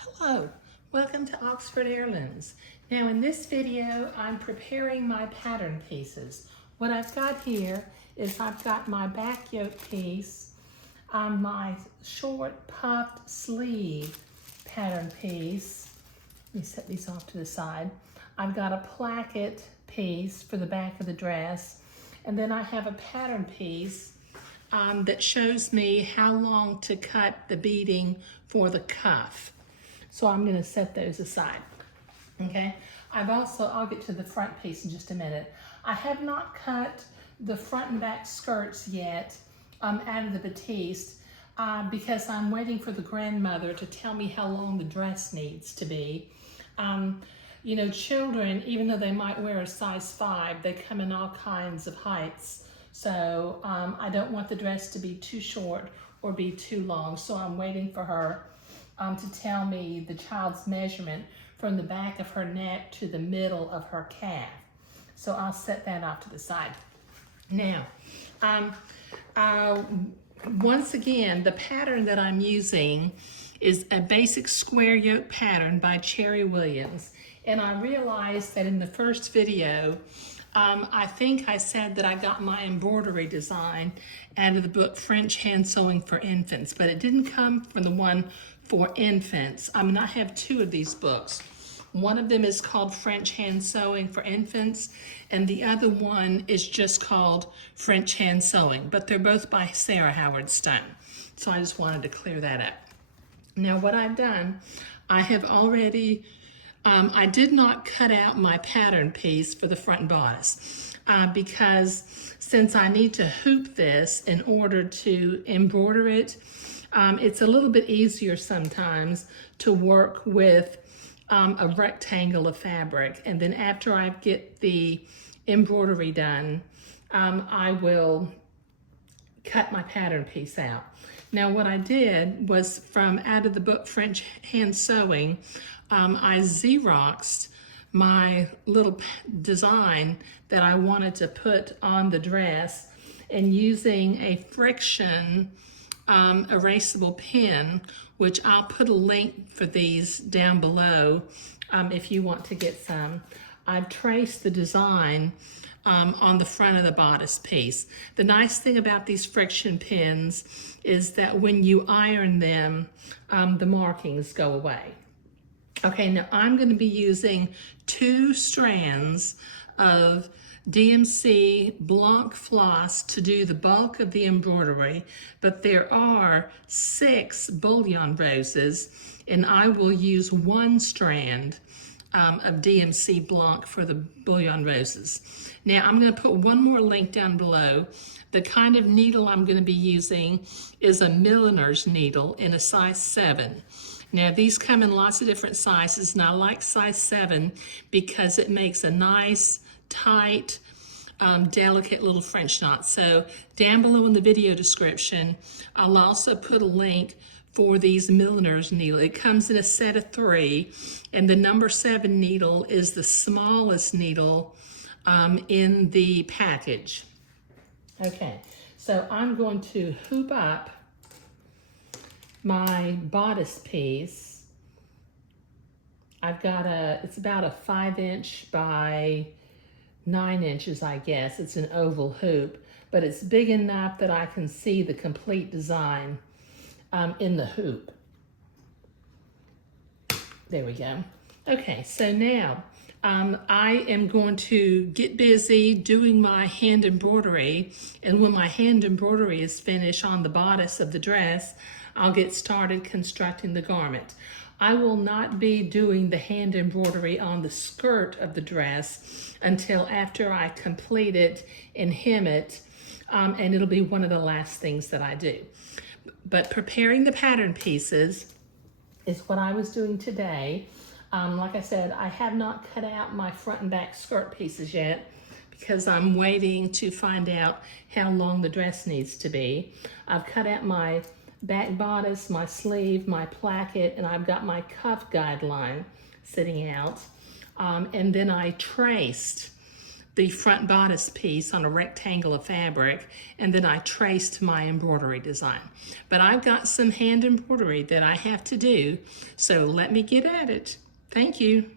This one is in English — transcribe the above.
Hello, welcome to Oxford Heirlooms. Now in this video, I'm preparing my pattern pieces. What I've got here is I've got my back yoke piece, my short puffed sleeve pattern piece. Let me set these off to the side. I've got a placket piece for the back of the dress, and then I have a pattern piece that shows me how long to cut the beading for the cuff. So I'm going to set those aside. Okay. I'll get to the front piece in just a minute. I have not cut the front and back skirts yet out of the batiste because I'm waiting for the grandmother to tell me how long the dress needs to be. You know, children, even though they might wear a size 5, they come in all kinds of heights. So I don't want the dress to be too short or be too long. So I'm waiting for her to tell me the child's measurement from the back of her neck to the middle of her calf. So I'll set that off to the side. Now, once again, the pattern that I'm using is a basic square yoke pattern by Cherry Williams. And I realized that in the first video, I think I said that I got my embroidery design out of the book French Hand Sewing for Infants, but it didn't come from the one for infants. I have 2 of these books. One of them is called French Hand Sewing for Infants, and the other one is just called French Hand Sewing, but they're both by Sarah Howard Stone. So I just wanted to clear that up. Now what I've done, I have already I did not cut out my pattern piece for the front and bodice because since I need to hoop this in order to embroider it, it's a little bit easier sometimes to work with a rectangle of fabric. And then after I get the embroidery done, I will cut my pattern piece out. Now what I did was from out of the book French Hand Sewing, I Xeroxed my little design that I wanted to put on the dress, and using a friction erasable pen, which I'll put a link for these down below if you want to get some. I've traced the design on the front of the bodice piece. The nice thing about these friction pens is that when you iron them, the markings go away. Okay, now I'm going to be using 2 strands of DMC Blanc floss to do the bulk of the embroidery, but there are 6 bullion roses, and I will use 1 strand of DMC Blanc for the bullion roses. Now I'm going to put one more link down below. The kind of needle I'm going to be using is a milliner's needle in a size 7. Now these come in lots of different sizes, and I like size 7 because it makes a nice, tight, delicate little French knot. So down below in the video description, I'll also put a link for these milliner's needle. It comes in a set of 3, and the number 7 needle is the smallest needle in the package. Okay, so I'm going to hoop up my bodice piece. I've got it's about a 5" by 9 inches, I guess. It's an oval hoop, but it's big enough that I can see the complete design in the hoop. There we go. Okay, so now I am going to get busy doing my hand embroidery, and when my hand embroidery is finished on the bodice of the dress, I'll get started constructing the garment. I will not be doing the hand embroidery on the skirt of the dress until after I complete it and hem it, and it'll be one of the last things that I do. But preparing the pattern pieces is what I was doing today. Like I said, I have not cut out my front and back skirt pieces yet because I'm waiting to find out how long the dress needs to be. I've cut out my back bodice, my sleeve, my placket, and I've got my cuff guideline sitting out. And then I traced the front bodice piece on a rectangle of fabric, and then I traced my embroidery design. But I've got some hand embroidery that I have to do, so let me get at it. Thank you.